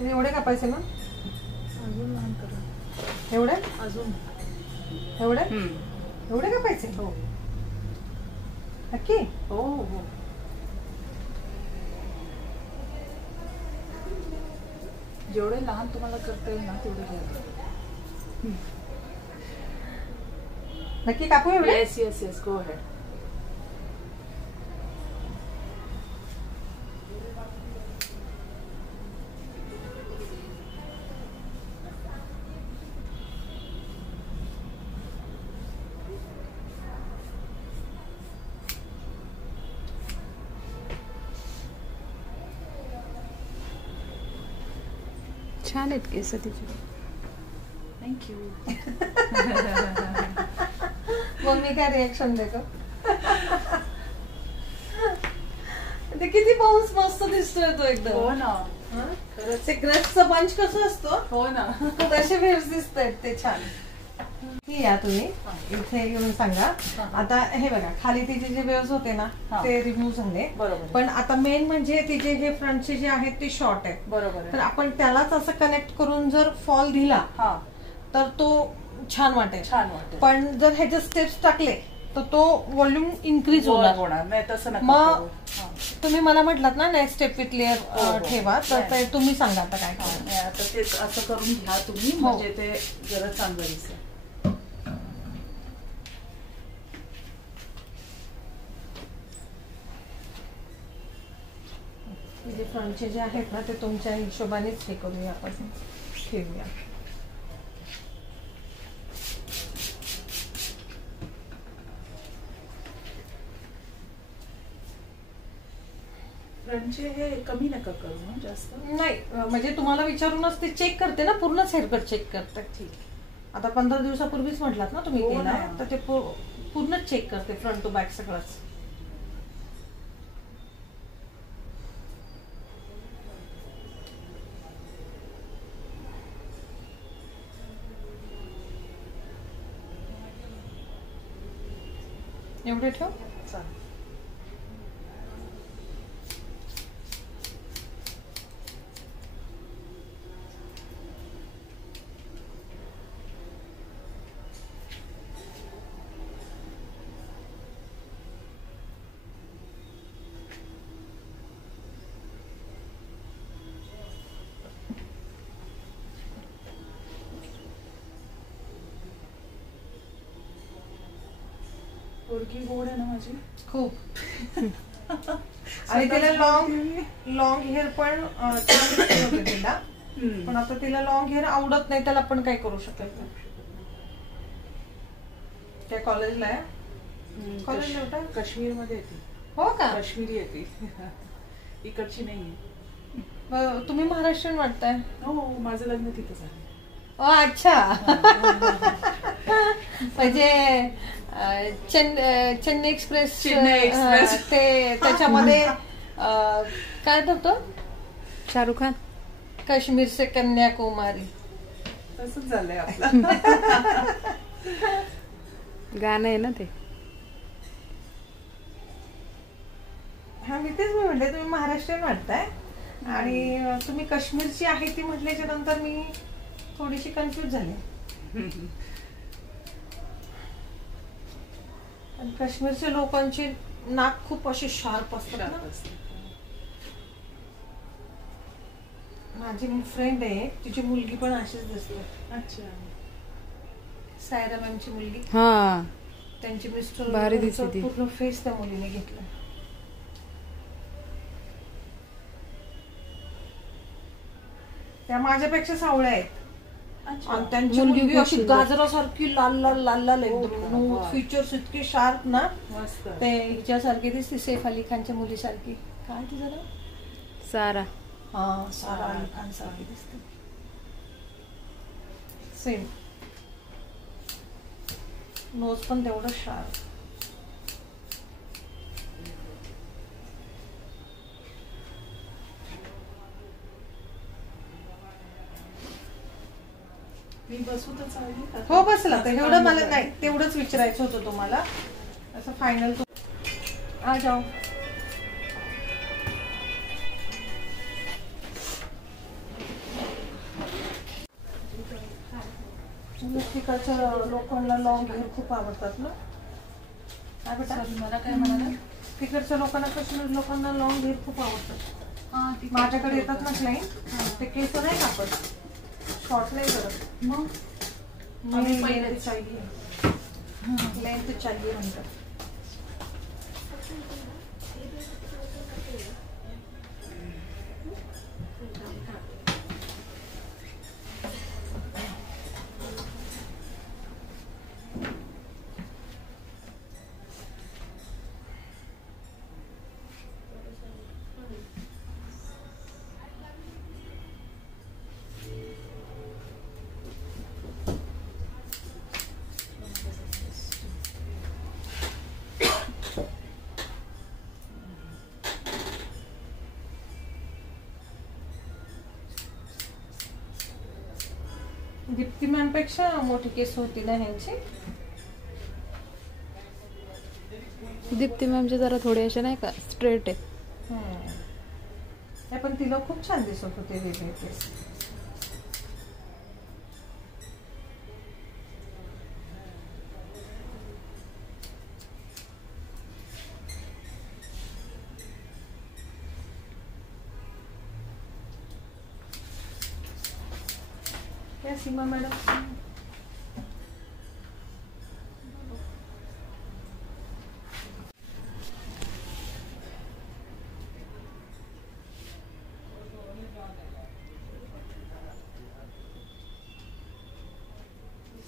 एवढे कापायचे ना? अजून लहान करा. एवढे अजून एवढे एवढे कापायचे? हो. नक्की? हो हो. जेवढे लहान तुम्हाला करता येईल ना तेवढे घ्या. नक्की कापू एवढे? Yes yes yes, go ahead. छान आहेत केस तिचे. थँक्यू. मग मी काय रिएक्शन देतो? ते किती बाउन्स मस्त दिसतोय तो एकदम. हो ना. खरंच ते ग्रेप्सचा बंच कसं असतो हो ना. तसे वेव्स दिसत आहेत ते छान. ही या तुम्ही इथे येऊन सांगा. आता हे बघा खाली तिचे जे वेव्स होते ना ते रिमूव्ह झाले. बरोबर. पण आता मेन म्हणजे तिचे हे फ्रंटचे जे आहेत ते शॉर्ट आहेत. बरोबर. तर आपण त्यालाच असं कनेक्ट करून जर फॉल दिला तर तो छान वाटेल. छान वाटेल. पण जर ह्याचे स्टेप्स टाकले तर तो व्हॉल्यूम इन्क्रीज होणार. नाही तसं नका मग करू. तुम्ही मला म्हटलात ना नेक्स्ट स्टेप विथ लेअर ठेवा तर ते तुम्ही सांगा आता काय करायचं. नाही, आता ते असं करून घ्या तुम्ही म्हणजे ते जरा चांगलं दिसेल. जे फ्रंटचे जे आहेत ना ते तुमच्या हिशोबानेच हे करूया आपण ठेवूया. फ्रंटचे हे कमी नका करू ना जास्त. नाही म्हणजे तुम्हाला विचारूनच ते चेक करते ना पूर्णच हेअरकट चेक करते. ठीक. आता 15 दिवसापूर्वीच म्हटलात ना तुम्ही हो केला ना. तर ते पूर्णच चेक करते फ्रंट टू बॅक सगळंच. एवढे ठेव. चालेल. पोरगी गोड आहे ना माझी खूप. आणि तिला लॉंग हेअर पण होते तिला. पण आता तिला लॉंग हेअर आवडत नाही त्याला आपण काय करू शकत नाही. त्या कॉलेजला आहे. कॉलेजला होता काश्मीर मध्ये येते. हो का? काश्मीरी येते. इकडची नाहीये. तुम्ही महाराष्ट्रीयन वाटताय. हो माझं लग्न तिथं झालं. अच्छा. म्हणजे चेन्नई एक्सप्रेस ते त्याच्यामध्ये काय होतं शाहरुख खान काश्मीर से कन्याकुमारी तसंच झालंय आपलं. गाणं आहे ना ते. हा मी तेच म्हटले तुम्ही महाराष्ट्रीयन वाटताय आणि तुम्ही काश्मीरची आहे ती म्हटल्याच्या नंतर मी थोडीशी कन्फ्युज झाली. काश्मीरच्या लोकांची नाक खूप अशी शार्प असतात. माझी फ्रेंड आहे तिची मुलगी पण अशीच दिसते. अच्छा. सायरा मॅमची मुलगी. हा त्यांची मिस्टर भारी दिसते ती. पूर्ण फेस त्या मुलीने घेतला. त्या माझ्यापेक्षा सावळ्या आहेत. आणि त्यांची मुलगी अशी गाजरासारखी लाल लाल लाल लाल एकदम. फीचर्स इतके शार्प ना. ते हिच्यासारखी दिसते सैफ अली खानच्या मुलीसारखी. काय ती जरा सारा. हा सारा अली खान सारखी दिसते सेम. नोज पण तेवढं शार्प. मी बसू तर चालेल. हो बसला. एवढं मला नाही तेवढंच विचारायचं होतं तुम्हाला. असं फायनल आ जाओ. तिकडच्या लोकांना लॉंग हेअर खूप आवडतात ना. काय बेटा? मला काय म्हणाला? तिकडच्या लोकांना, काश्मीर लोकांना लॉंग हेअर खूप आवडतात. माझ्याकडे येतात ना क्लाइंट, ते केस नाही कापत, शॉर्ट नाही करत. मग लेंथ चाहिए म्हणतात. दीप्तिमानपेक्षा मोठी केस होती ना ह्यांची. दीप्ती मॅमचे जरा थोडे असे नाही का स्ट्रेट आहे. पण तिला खूप छान दिसत होते वेगळे केस. सीमा मॅडम,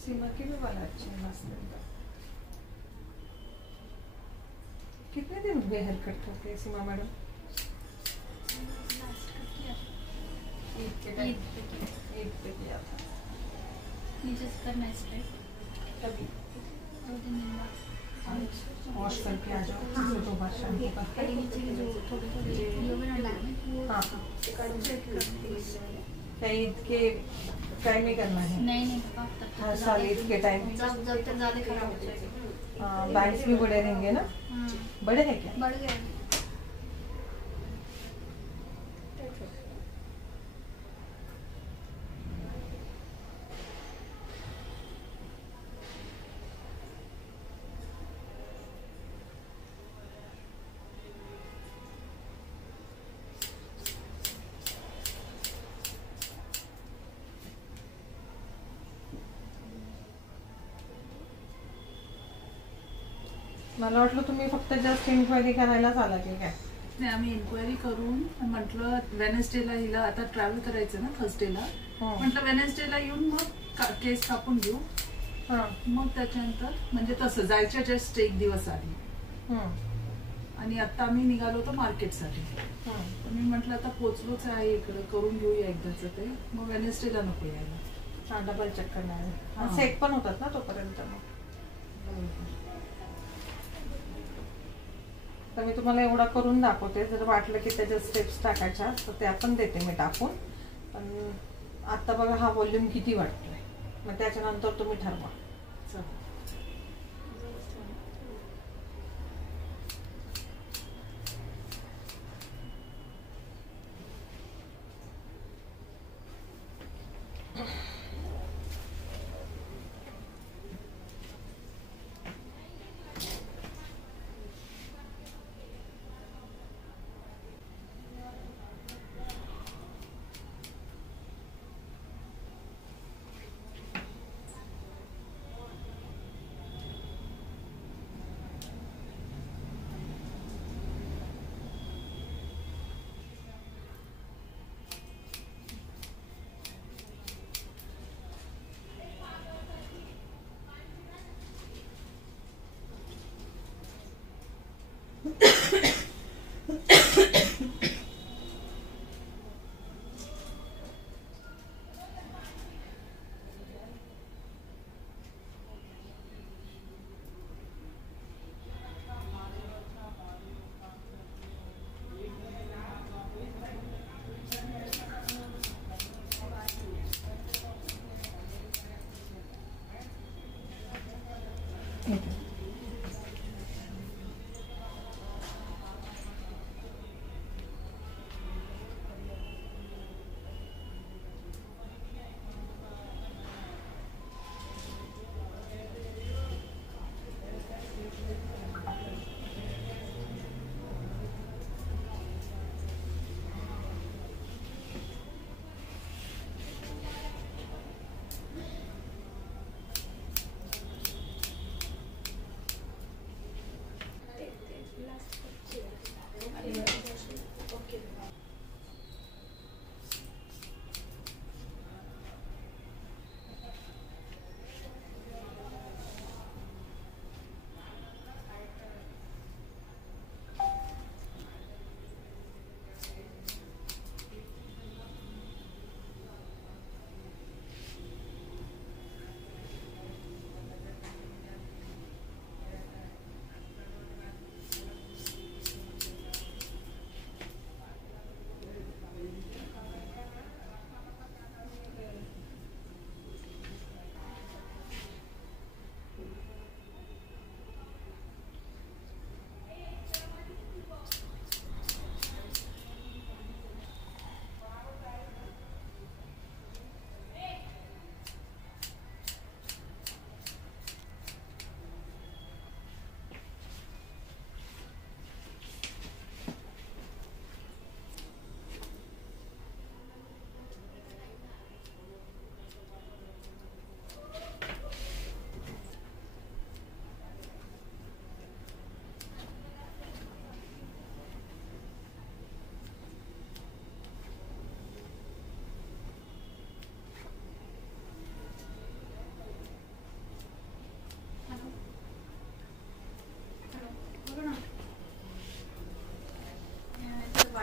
सीमा की भी वाला अच्छी मस्त. कितने दिन हुए हेयर कट करते हैं सीमा मैडम? ईद पे किया था. नीचे से करना है स्ट्रेट कभी 2 दिन बाद वॉश करके आ जाओ, फिर 2 बार शाम को. कड़ी नीचे के जो थोड़े थोड़े यो में डालना है वो हाँ ईद के टाइम में करना है. नहीं कब तक हर साल ईद के टाइम. जब तक ज्यादा खराब हो जाएगा. बैंड्स भी बड़े रहेंगे ना. बड़े हैं क्या? बढ़ गया. मला वाटलं तुम्ही फक्त जस्ट इन्क्वायरी करायलाच आला की काय. नाही, आम्ही इन्क्वायरी करून म्हटलं वेनसडेला हिला आता ट्रॅव्हल करायचं ना थर्सडेला. म्हटलं वेनसडेला येऊन मग केस कापून घेऊ. मग त्याच्यानंतर म्हणजे तसं जायच्या जस्ट 1 दिवस आधी. आणि आता आम्ही निघालो होतो मार्केटसाठी. मी म्हटलं आता पोचलोच आहे इकडे, करून घेऊया एकदाच ते, मग वेनसडेला नको यायला. डबल चक्कर नाही. सेट पण होतात ना तोपर्यंत. मग तर मी तुम्हाला एवढा करून दाखवते. जर वाटलं की त्याच्या स्टेप्स टाकायच्या तर ते आपण देते मी टाकून. पण आता बघा हा व्हॉल्यूम किती वाटतोय, मग त्याच्यानंतर तुम्ही ठरवा.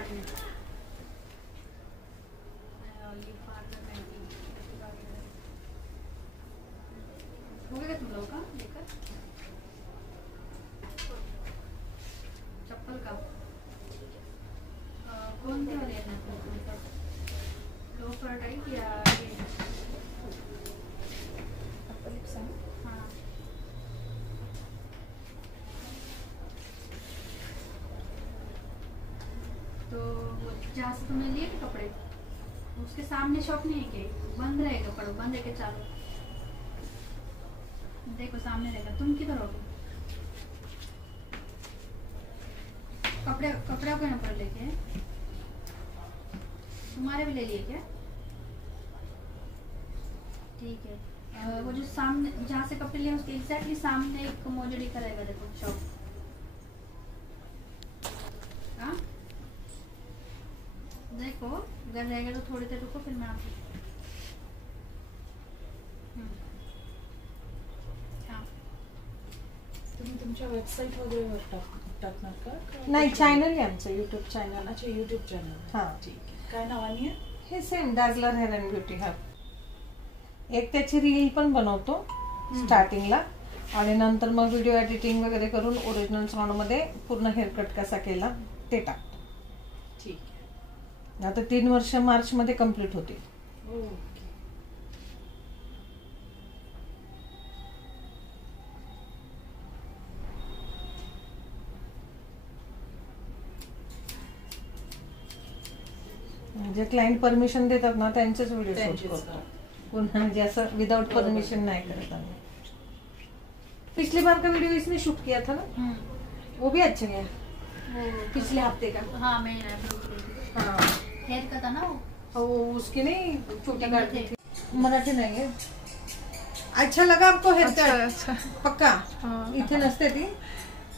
हो गया तुम लोग का लेकर चप्पल का कौन सी वाली है लोफर टाइप या हाँ तो जहाँ से तुमने लिए थे कपड़े उसके सामने शॉप नहीं है क्या? बंद रहेगा पड़ो बंद है क्या? चालू देखो सामने रहेगा। तुम किधर हो? कपड़े कपड़े को यहाँ पर लेके तुम्हारे भी ले लिए क्या? ठीक है। वो जो सामने जहाँ से कपड़े लिए उसके एग्जैक्टली सामने एक मोजड़ी का रहेगा देखो शॉप। हाँ देखो अगर रहेगा तो थोड़ी देर रुको फिर मैं आपको तुम्ही तुमच्या वेबसाईट वगैरे टाकणार का? नाही, चॅनल आहे आमचं युट्यूब चॅनल. अच्छा युट्यूब चॅनल. हा ठीक आहे. काय नावाने आहे? हे same Dazzler Hair and Beauty Hub. एक त्याची रील पण बनवतो स्टार्टिंगला आणि नंतर मग व्हिडिओ एडिटिंग वगैरे करून ओरिजिनल साऊंड मध्ये पूर्ण हेअर कट कसा केला ते टाकतो. ठीक आहे. आता 3 वर्ष मार्च मध्ये कम्प्लीट होतील. ओके. जे क्लायंट परमिशन देतात ना त्यांचेच व्हिडिओ शूट त्यांचेच करतो. पुन्हा म्हणजे असं विदाउट परमिशन नहीं करता. पिछली बार का वीडियो इसने शूट किया था ना, वो भी अच्छा गया. पिछले हफ्ते का. हाँ मैं हाँ हेयर का था ना वो उसकी नहीं छोटी काट दी थी. मराठी नहीं है. अच्छा लगा आपको हेयर कट? पक्का इथे नसते ती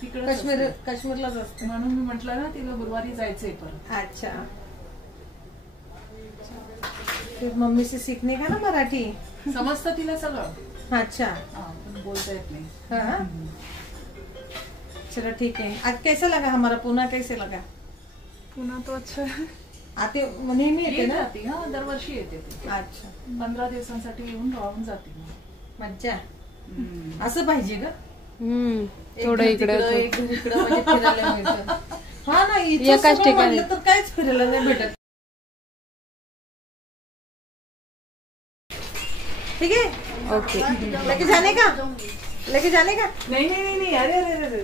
काश्मीरलाच असते. म्हणून मी म्हटलं ना तिला गुरुवारी जायचंय परत. अच्छा फिर मम्मी से सीखने का ना मराठी. समजतं तिला सगळं. अच्छा पण बोलता येत नाही. हाँ चलो ठीक है. आज कैसा लगा हमारा पुणे? कैसे लगा? पुन्हा तो अच्छा है. आते नेहमी येते ना? जाती. हा दरवर्षी येते ती. अच्छा 15 दिवसांसाठी येऊन राहून जाते. मज्जा. असं पाहिजे ग. थोडं इकडे एक इकडे म्हणजे फिरायला मिळतं. हा ना इथं एकाच सगळं ठिकाणी. म्हणलं तर काहीच फिरायला नाही भेटत. ठीक है ओके. लेके जाने का? लेके जाने का? नाही नाही नाही. अरे अरे अरे